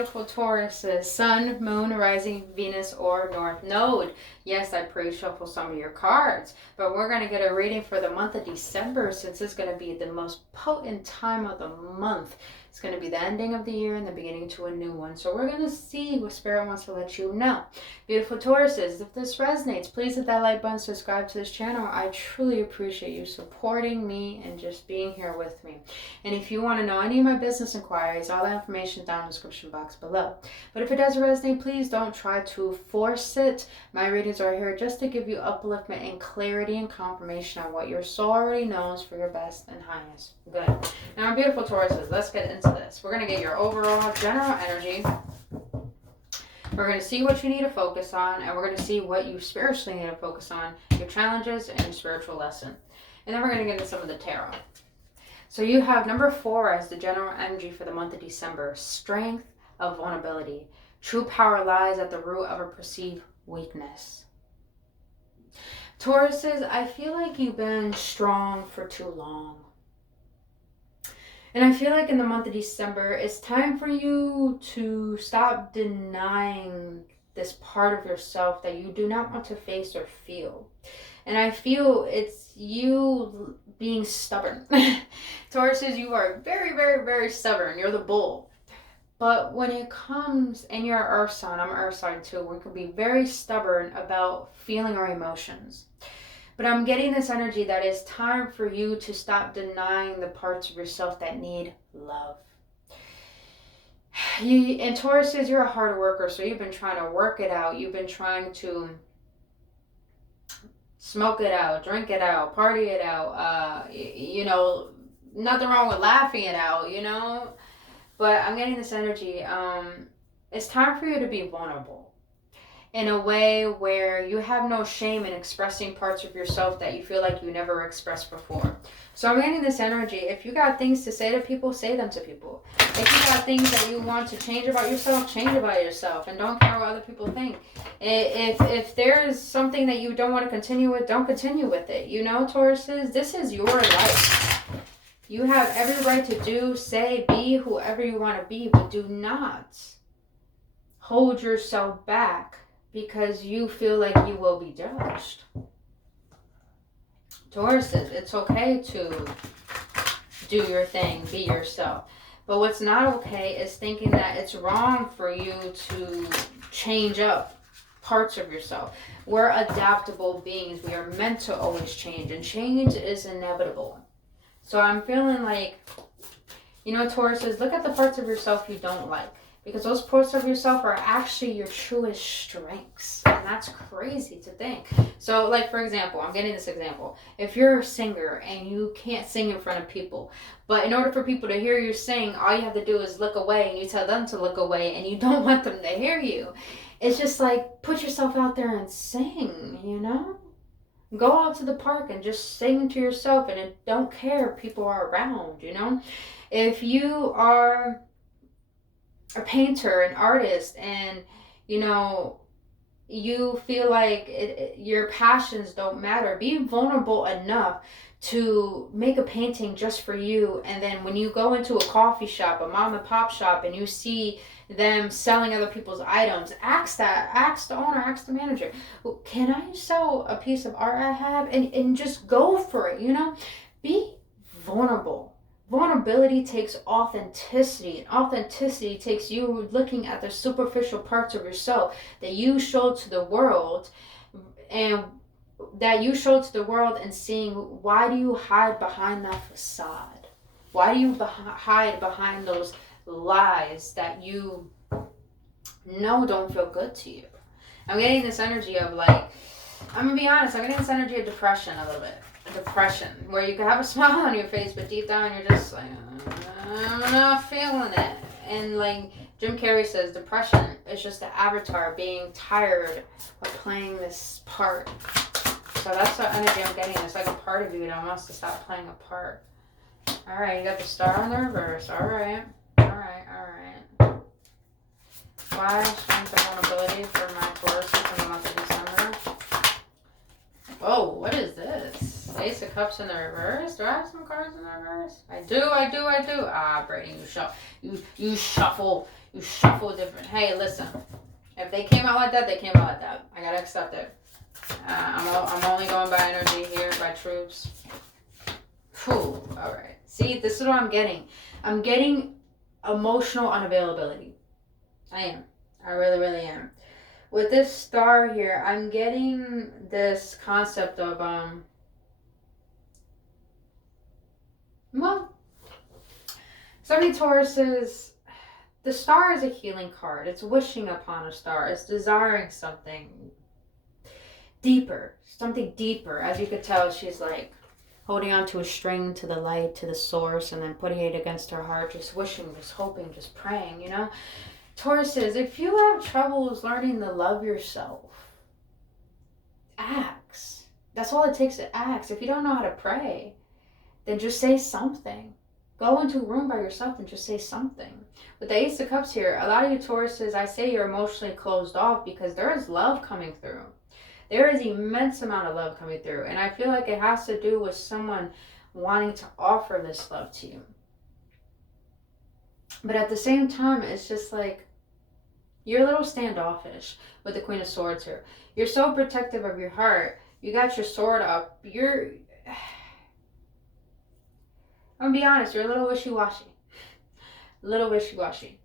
beautiful Tauruses, Sun, Moon, Rising, Venus, or North Node. Yes, I pre-shuffle some of your cards, but we're going to get a reading for the month of December, since it's going to be the most potent time of the month. It's going to be the ending of the year and the beginning to a new one. So we're going to see what Spirit wants to let you know. Beautiful Tauruses, if this resonates, please hit that like button, subscribe to this channel. I truly appreciate you supporting me and just being here with me. And if you want to know any of my business inquiries, all that information down in the description box below. But if it does resonate, please don't try to force it. My readings are here just to give you upliftment and clarity and confirmation on what your soul already knows for your best and highest good. Now, beautiful Tauruses, let's get into this. We're going to get your overall general energy. We're going to see what you need to focus on, and we're going to see what you spiritually need to focus on, your challenges and your spiritual lesson. And then we're going to get into some of the tarot. So you have number 4 as the general energy for the month of December. Strength of vulnerability. True power lies at the root of a perceived weakness. Tauruses, I feel like you've been strong for too long. And I feel like in the month of December, it's time for you to stop denying this part of yourself that you do not want to face or feel. And I feel it's you being stubborn. Tauruses, you are very, very, very stubborn. You're the bull. But when it comes, and you're an earth sign, I'm an earth sign too, we can be very stubborn about feeling our emotions. But I'm getting this energy that it's time for you to stop denying the parts of yourself that need love. And Tauruses, you're a hard worker, so you've been trying to work it out. You've been trying to smoke it out, drink it out, party it out. You know, nothing wrong with laughing it out, you know. But I'm getting this energy. It's time for you to be vulnerable in a way where you have no shame in expressing parts of yourself that you feel like you never expressed before. So I'm getting this energy. If you got things to say to people, say them to people. If you got things that you want to change about yourself, change about yourself. And don't care what other people think. If there's something that you don't want to continue with, don't continue with it. You know, Tauruses, this is your life. You have every right to do, say, be whoever you want to be. But do not hold yourself back because you feel like you will be judged. Tauruses, it's okay to do your thing, be yourself. But what's not okay is thinking that it's wrong for you to change up parts of yourself. We're adaptable beings. We are meant to always change, and change is inevitable. So I'm feeling like, you know, Tauruses, look at the parts of yourself you don't like. Because those parts of yourself are actually your truest strengths. And that's crazy to think. So, like, for example, I'm getting this example. If you're a singer and you can't sing in front of people, but in order for people to hear you sing, all you have to do is look away, and you tell them to look away, and you don't want them to hear you. It's just like, put yourself out there and sing, you know? Go out to the park and just sing to yourself, and don't care if people are around, you know? If you are a painter, an artist, and you know you feel like your passions don't matter, be vulnerable enough to make a painting just for you. And then when you go into a coffee shop, a mom and pop shop, and you see them selling other people's items, ask the owner, ask the manager, can I sell a piece of art I have? And just go for it, you know? Be vulnerable. Vulnerability takes authenticity, and authenticity takes you looking at the superficial parts of yourself that you show to the world, and seeing, why do you hide behind that facade? Why do you hide behind those lies that you know don't feel good to you? I'm getting this energy of, like, I'm gonna be honest, I'm getting this energy of depression a little bit. Depression, where you can have a smile on your face, but deep down you're just like, I'm not feeling it. And like Jim Carrey says, depression is just the avatar being tired of playing this part. So that's the energy I'm getting. It's like a part of you that wants to stop playing a part. Alright, you got the star on the reverse. Alright. Why strength and vulnerability for my Taurus in the month of December? Whoa, what is this? Ace of of Cups in the reverse. Do I have some cards in the reverse? I do. Ah, Brittany, you shuffle different. Hey, listen. If they came out like that, they came out like that. I gotta accept it. I'm only going by energy here, by troops. Whew. All right. See, this is what I'm getting. I'm getting emotional unavailability. I am. I really, really am. With this star here, I'm getting this concept of, well, some of you Tauruses, the star is a healing card. It's wishing upon a star. It's desiring something deeper. Something deeper. As you could tell, she's like holding on to a string, to the light, to the source, and then putting it against her heart, just wishing, just hoping, just praying, you know? Tauruses, if you have troubles learning to love yourself, ask. That's all it takes to ask. If you don't know how to pray, then just say something. Go into a room by yourself and just say something. With the Ace of Cups here, a lot of you Tauruses, I say you're emotionally closed off because there is love coming through. There is immense amount of love coming through. And I feel like it has to do with someone wanting to offer this love to you. But at the same time, it's just like, you're a little standoffish with the Queen of Swords here. You're so protective of your heart. You got your sword up. I'm going to be honest, you're a little wishy-washy. Little wishy-washy.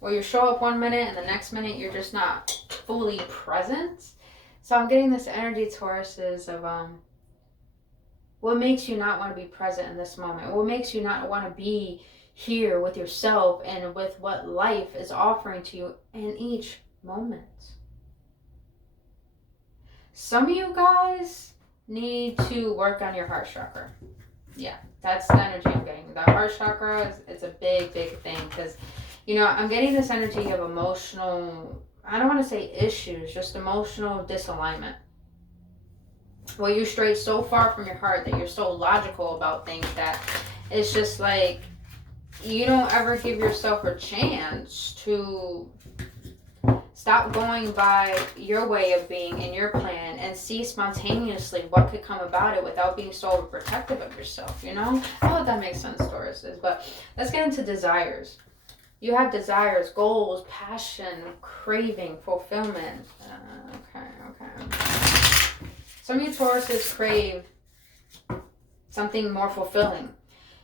Well, you show up one minute and the next minute you're just not fully present. So I'm getting this energy, Tauruses, of what makes you not want to be present in this moment? What makes you not want to be here with yourself and with what life is offering to you in each moment? Some of you guys need to work on your heart chakra. Yeah, that's the energy I'm getting. The heart chakra is a big, big thing because, you know, I'm getting this energy of emotional, I don't want to say issues, just emotional disalignment. Well, you stray so far from your heart that you're so logical about things that it's just like you don't ever give yourself a chance to stop going by your way of being and your plan and see spontaneously what could come about it without being so overprotective of yourself, you know? I hope that makes sense, Tauruses. But let's get into desires. You have desires, goals, passion, craving, fulfillment. Okay. Some of you Tauruses crave something more fulfilling.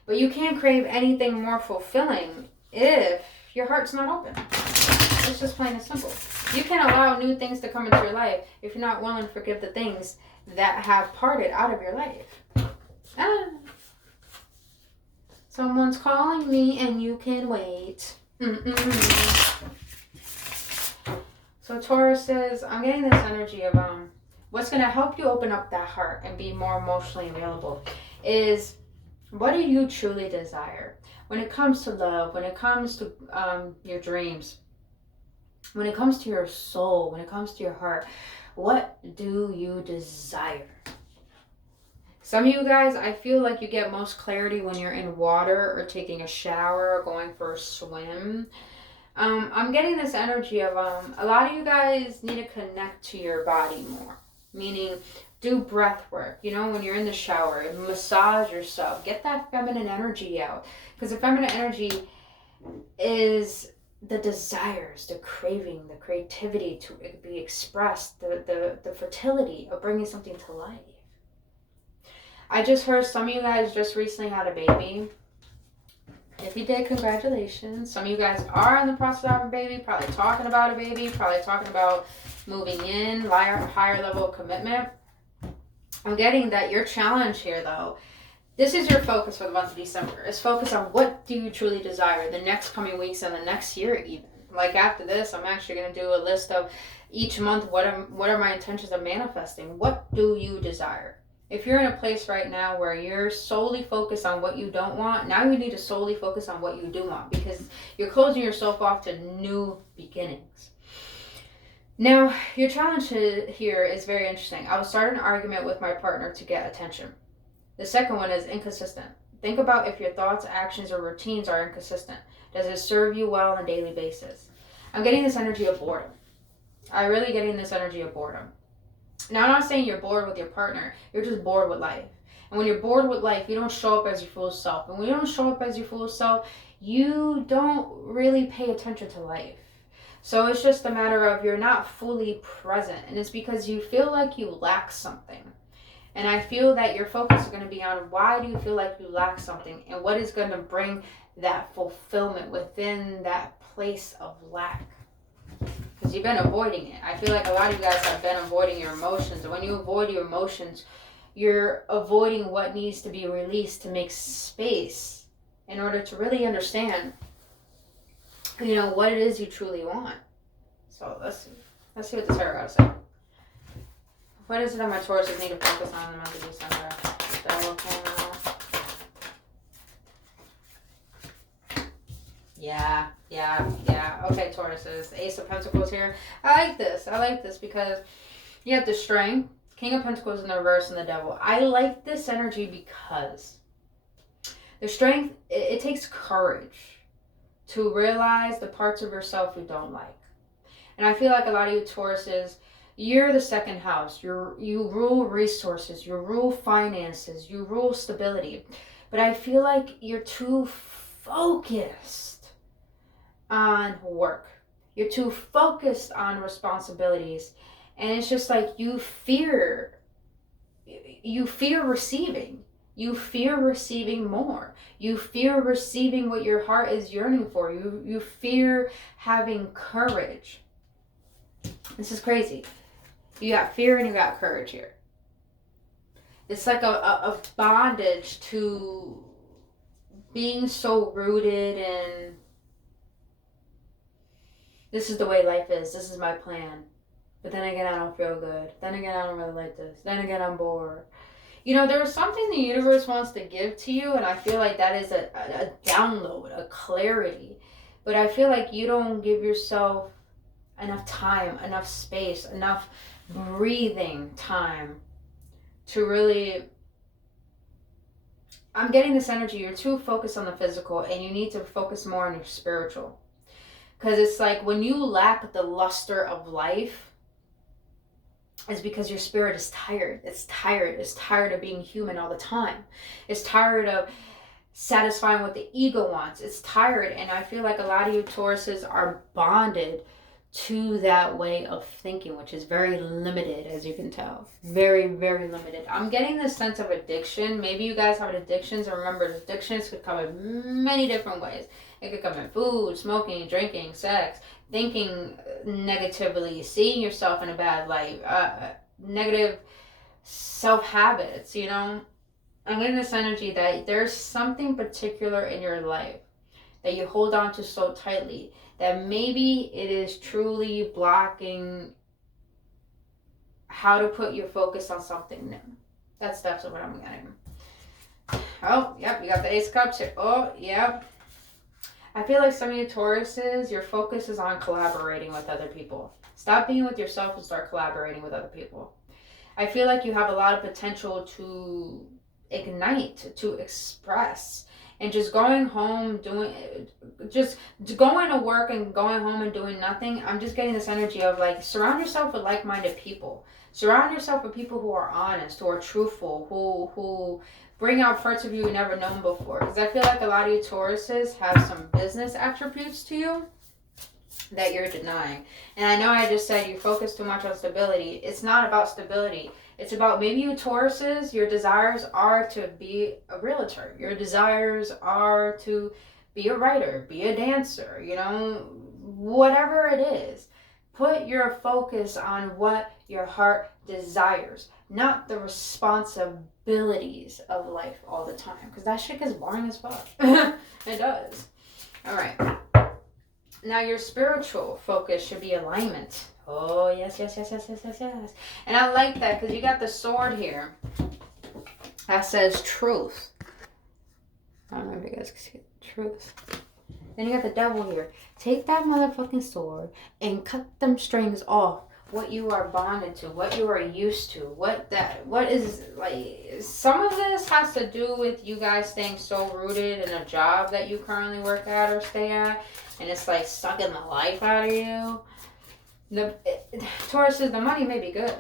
But you can't crave anything more fulfilling if your heart's not open. It's just plain and simple. You can't allow new things to come into your life if you're not willing to forgive the things that have parted out of your life. Someone's calling me and you can wait. So Taurus says, I'm getting this energy of what's going to help you open up that heart and be more emotionally available is, what do you truly desire? When it comes to love, when it comes to your dreams, when it comes to your soul, when it comes to your heart, what do you desire? Some of you guys, I feel like you get most clarity when you're in water or taking a shower or going for a swim. I'm getting this energy of a lot of you guys need to connect to your body more. Meaning, do breath work, you know, when you're in the shower, massage yourself, get that feminine energy out. Because the feminine energy is the desires, the craving, the creativity to be expressed, the fertility of bringing something to life. I just heard some of you guys just recently had a baby. If you did, congratulations. Some of you guys are in the process of having a baby, probably talking about a baby, probably talking about moving in, higher level of commitment. I'm getting that your challenge here, though, this is your focus for the month of December. Is focus on what do you truly desire the next coming weeks and the next year even. Like after this, I'm actually going to do a list of each month, what are my intentions of manifesting? What do you desire? If you're in a place right now where you're solely focused on what you don't want, now you need to solely focus on what you do want because you're closing yourself off to new beginnings. Now, your challenge here is very interesting. I will start an argument with my partner to get attention. The second one is inconsistent. Think about if your thoughts, actions, or routines are inconsistent. Does it serve you well on a daily basis? I'm getting this energy of boredom. I'm really getting this energy of boredom. Now, I'm not saying you're bored with your partner. You're just bored with life. And when you're bored with life, you don't show up as your full self. And when you don't show up as your full self, you don't really pay attention to life. So it's just a matter of you're not fully present. And it's because you feel like you lack something. And I feel that your focus is going to be on why do you feel like you lack something and what is going to bring that fulfillment within that place of lack. Because you've been avoiding it. I feel like a lot of you guys have been avoiding your emotions. And when you avoid your emotions, you're avoiding what needs to be released to make space in order to really understand, you know, what it is you truly want. So let's see what the tarot got to say. What is it that my Tauruses need to focus on in the month of December? Yeah. Okay, Tauruses. Ace of Pentacles here. I like this because you have the Strength, King of Pentacles in the reverse, and the Devil. I like this energy because the Strength, it takes courage to realize the parts of yourself you don't like. And I feel like a lot of you Tauruses, you're the second house. You rule resources. You rule finances. You rule stability. But I feel like you're too focused on work. You're too focused on responsibilities. And it's just like you fear receiving. You fear receiving more. You fear receiving what your heart is yearning for. You fear having courage. This is crazy. You got fear and you got courage here. It's like a bondage to being so rooted in this is the way life is. This is my plan. But then again, I don't feel good. Then again, I don't really like this. Then again, I'm bored. You know, there's something the universe wants to give to you, and I feel like that is a download, a clarity. But I feel like you don't give yourself enough time, enough space, enough breathing time to really... I'm getting this energy. You're too focused on the physical, and you need to focus more on your spiritual. Because it's like when you lack the luster of life, it's because your spirit is tired. It's tired. It's tired of being human all the time. It's tired of satisfying what the ego wants. It's tired. And I feel like a lot of you Tauruses are bonded to that way of thinking, which is very limited, as you can tell. Very, very limited. I'm getting this sense of addiction. Maybe you guys have addictions, and remember, addictions could come in many different ways. It could come in food, smoking, drinking, sex, thinking negatively, seeing yourself in a bad light, negative self-habits, you know. I'm getting this energy that there's something particular in your life that you hold on to so tightly that maybe it is truly blocking how to put your focus on something new. That's definitely what I'm getting. Oh, yep, you got the Ace of Cups here. Oh, yep. I feel like some of you Tauruses, your focus is on collaborating with other people. Stop being with yourself and start collaborating with other people. I feel like you have a lot of potential to ignite, to express. And just going home, just going to work and going home and doing nothing, I'm just getting this energy of like, surround yourself with like-minded people. Surround yourself with people who are honest, who are truthful, who bring out parts of you you've never known before. Because I feel like a lot of you Tauruses have some business attributes to you that you're denying. And I know I just said you focus too much on stability. It's not about stability. It's about maybe you Tauruses, your desires are to be a realtor. Your desires are to be a writer, be a dancer, you know, whatever it is. Put your focus on what your heart desires, not the responsibilities of life all the time. Because that shit gets boring as fuck. It does. All right. Now your spiritual focus should be alignment. Oh, yes. And I like that because you got the sword here that says truth. I don't know if you guys can see it. Truth. Then you got the devil here. Take that motherfucking sword and cut them strings off. What you are bonded to, what you are used to, what is like. Some of this has to do with you guys staying so rooted in a job that you currently work at or stay at, and it's like sucking the life out of you. Taurus says the money may be good,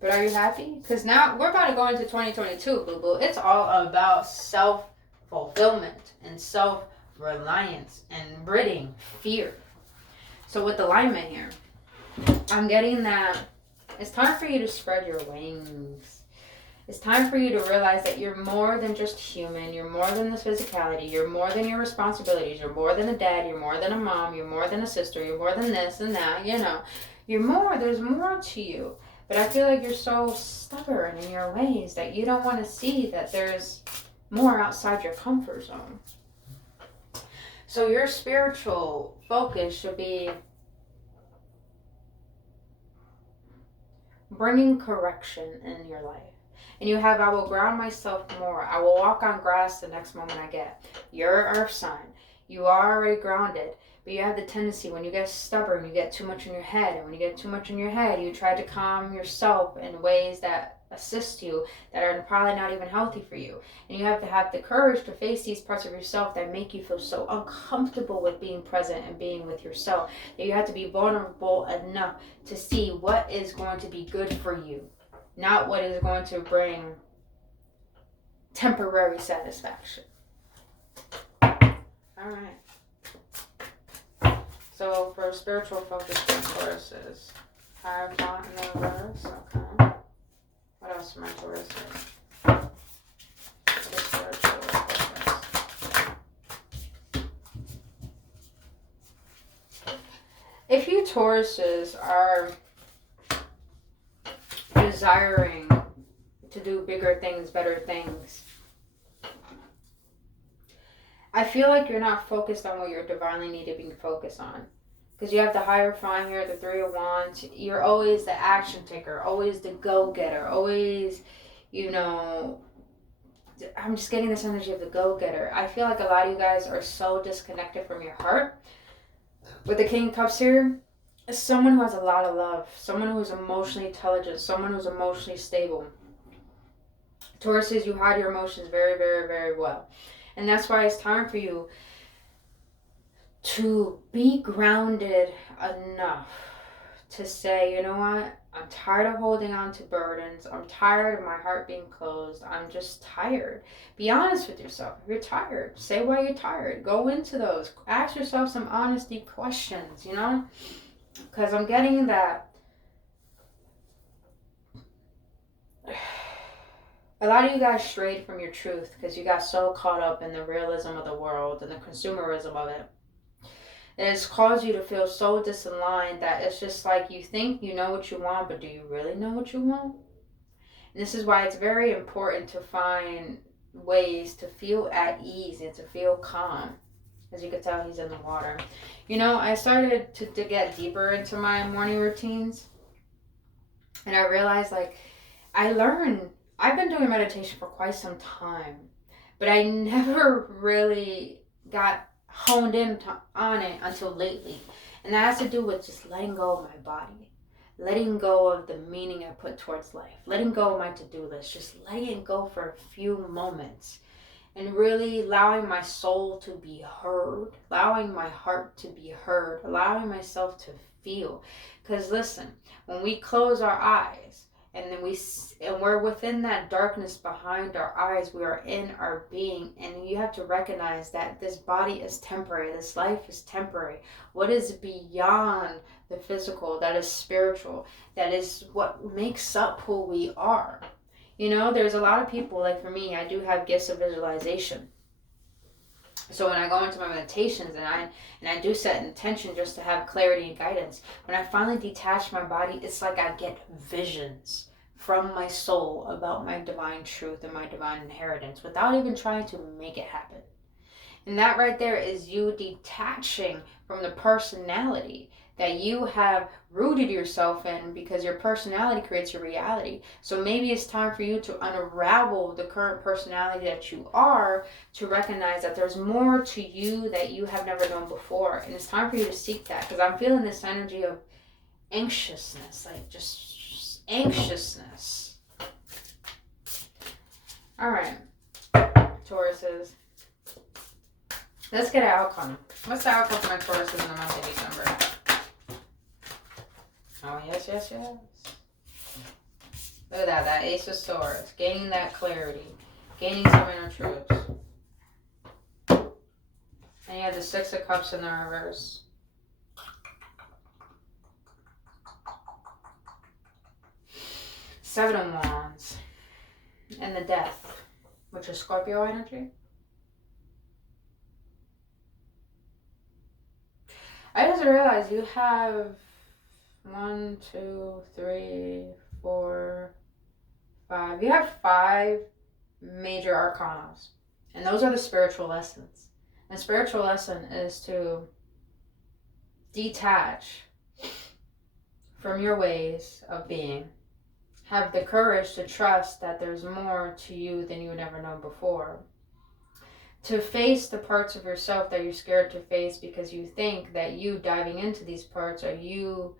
But are you happy? Because now we're about to go into 2022, boo-boo. It's all about self-fulfillment and self-reliance and ridding fear. So with alignment here, I'm getting that it's time for you to spread your wings. It's time for you to realize that you're more than just human. You're more than this physicality. You're more than your responsibilities. You're more than a dad. You're more than a mom. You're more than a sister. You're more than this and that, you know. You're more. There's more to you. But I feel like you're so stubborn in your ways that you don't want to see that there's more outside your comfort zone. So your spiritual focus should be bringing correction in your life. And you have, I will ground myself more. I will walk on grass the next moment I get. You're an earth sign. You are already grounded. But you have the tendency, when you get stubborn, you get too much in your head. And when you get too much in your head, you try to calm yourself in ways that assist you, that are probably not even healthy for you. And you have to have the courage to face these parts of yourself that make you feel so uncomfortable with being present and being with yourself, that you have to be vulnerable enough to see what is going to be good for you, not what is going to bring temporary satisfaction. All right. So for spiritual focus for Tauruses, Hierophant in the reverse. Okay. What else for my Tauruses? For spiritual focus. If you Tauruses are desiring to do bigger things, better things, I feel like you're not focused on what you're divinely need to be focused on. Because you have the Hierophant here, the Three of Wands. You're always the action taker, always the go-getter, always, you know, I'm just getting this energy of the go-getter. I feel like a lot of you guys are so disconnected from your heart. With the King of Cups here, someone who has a lot of love, someone who is emotionally intelligent, someone who's emotionally stable. Tauruses, you hide your emotions very, very, very well. And that's why it's time for you to be grounded enough to say, you know what? I'm tired of holding on to burdens. I'm tired of my heart being closed. I'm just tired. Be honest with yourself. If you're tired, say why you're tired. Go into those. Ask yourself some honesty questions, you know? Because I'm getting that a lot of you guys strayed from your truth because you got so caught up in the realism of the world and the consumerism of it. And it's caused you to feel so disaligned that it's just like you think you know what you want, but do you really know what you want? And this is why it's very important to find ways to feel at ease and to feel calm. As you can tell, he's in the water. You know, I started to get deeper into my morning routines. And I realized, like, I've been doing meditation for quite some time, but I never really got honed in on it until lately. And that has to do with just letting go of my body, letting go of the meaning I put towards life, letting go of my to-do list, just letting it go for a few moments, and really allowing my soul to be heard, allowing my heart to be heard, allowing myself to feel. Because listen, when we close our eyes, and then we're within that darkness behind our eyes, we are in our being. And you have to recognize that this body is temporary. This life is temporary. What is beyond the physical, that is spiritual, that is what makes up who we are. You know, there's a lot of people, like for me, I do have gifts of visualization. So when I go into my meditations and I do set intention just to have clarity and guidance, when I finally detach my body, it's like I get visions from my soul about my divine truth and my divine inheritance without even trying to make it happen. And that right there is you detaching from the personality that you have rooted yourself in, because your personality creates your reality. So maybe it's time for you to unravel the current personality that you are, to recognize that there's more to you that you have never known before. And it's time for you to seek that, because I'm feeling this energy of anxiousness, like just anxiousness. All right, Tauruses. Let's get an outcome. What's the outcome for my Tauruses in the month of December? Oh, yes, yes, yes. Look at that. That Ace of Swords. Gaining that clarity. Gaining some inner truths. And you have the Six of Cups in the reverse. Seven of Wands. And the Death, which is Scorpio energy. I just realized you have 1, 2, 3, 4, 5. You have 5 major arcanas. And those are the spiritual lessons. The spiritual lesson is to detach from your ways of being. Have the courage to trust that there's more to you than you would ever know before. To face the parts of yourself that you're scared to face because you think that you diving into these parts or you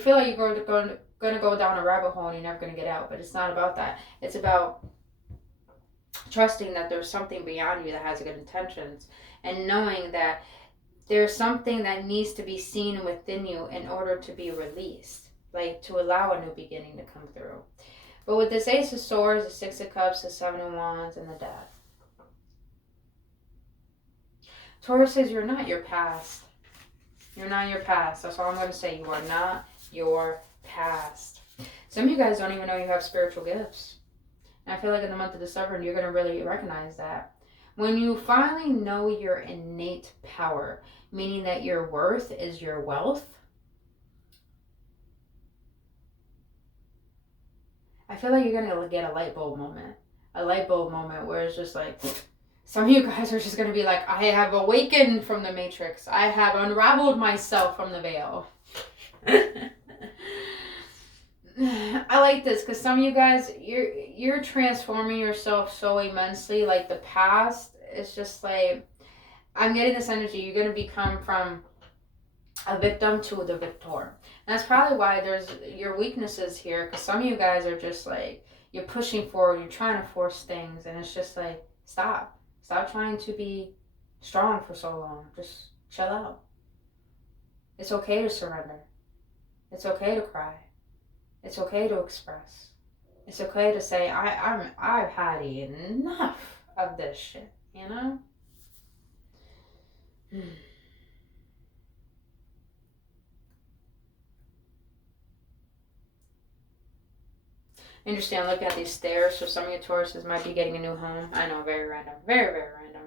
feel like you're going to go down a rabbit hole and you're never going to get out. But it's not about that. It's about trusting that there's something beyond you that has good intentions and knowing that there's something that needs to be seen within you in order to be released, like to allow a new beginning to come through. But with this Ace of Swords, the Six of Cups, the Seven of Wands, and the Death, Taurus says you're not your past. You're not your past. That's all I'm going to say. You are not your past. Some of you guys don't even know you have spiritual gifts. And I feel like in the month of December, you're going to really recognize that. When you finally know your innate power, meaning that your worth is your wealth, I feel like you're going to get a light bulb moment. A light bulb moment where it's just like, some of you guys are just going to be like, I have awakened from the matrix. I have unraveled myself from the veil. I like this because some of you guys, you're transforming yourself so immensely. Like the past, it's just like, I'm getting this energy. You're going to become from a victim to the victor. And that's probably why there's your weaknesses here, because some of you guys are just like, you're pushing forward, you're trying to force things, and it's just like, stop trying to be strong for so long. Just chill out. It's okay to surrender. It's okay to cry. It's okay to express. It's okay to say, I've had enough of this shit, you know? Understand, look at these stairs. So some of your Tauruses might be getting a new home. I know, very random. Very, very random.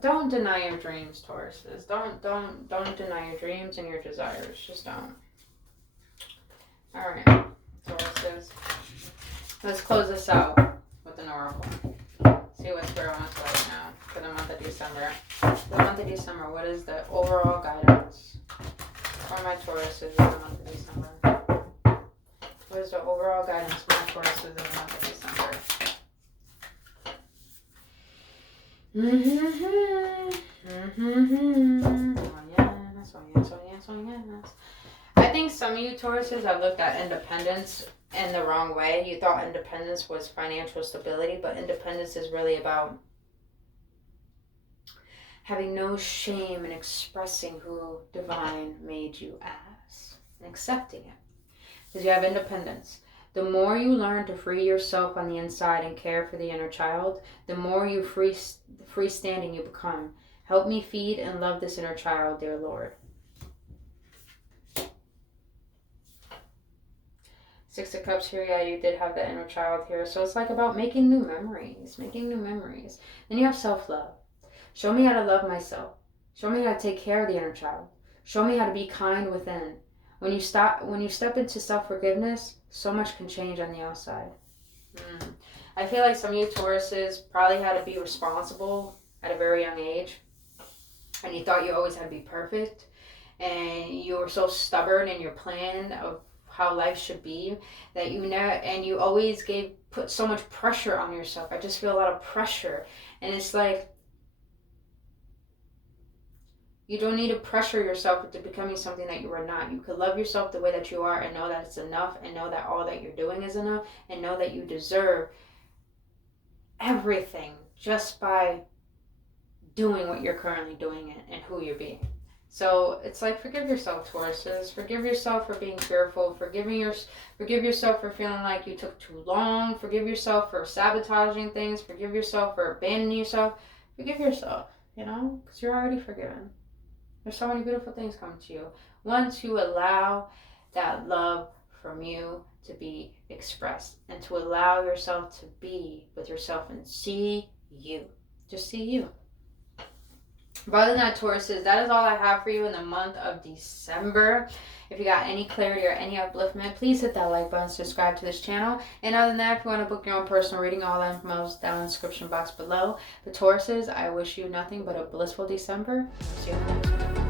Don't deny your dreams, Tauruses. Don't deny your dreams and your desires. Just don't. All right, Tauruses. Let's close this out with an oracle. See what Spirit wants right now for the month of December. The month of December, what is the overall guidance for my Tauruses in the month of December? What is the overall guidance for my Tauruses in the month of December? Oh yes, oh yes, oh yes, oh yes. I think some of you Tauruses have looked at independence in the wrong way. You thought independence was financial stability, but independence is really about having no shame in expressing who divine made you as and accepting it. Because you have independence. The more you learn to free yourself on the inside and care for the inner child, the more you freestanding you become. Help me feed and love this inner child, dear Lord. Six of Cups here, yeah, you did have the inner child here. So it's like about making new memories, Then you have self-love. Show me how to love myself. Show me how to take care of the inner child. Show me how to be kind within. When you step into self-forgiveness, so much can change on the outside. I feel like some of you Tauruses probably had to be responsible at a very young age. And you thought you always had to be perfect. And you were so stubborn in your plan of how life should be that you always put so much pressure on yourself. I just feel a lot of pressure. And it's like, you don't need to pressure yourself into becoming something that you are not. You could love yourself the way that you are and know that it's enough and know that all that you're doing is enough and know that you deserve everything just by doing what you're currently doing and who you're being. So it's like, forgive yourself, Tauruses. Forgive yourself for being fearful. Forgive yourself for feeling like you took too long. Forgive yourself for sabotaging things. Forgive yourself for abandoning yourself. Forgive yourself, you know, because you're already forgiven. There's so many beautiful things coming to you. One, to allow that love from you to be expressed, and to allow yourself to be with yourself and see you. Just see you. But other than that, Tauruses, that is all I have for you in the month of December. If you got any clarity or any upliftment, please hit that like button, subscribe to this channel. And other than that, if you want to book your own personal reading, all that information is down in the description box below. The Tauruses, I wish you nothing but a blissful December. See you in the next one.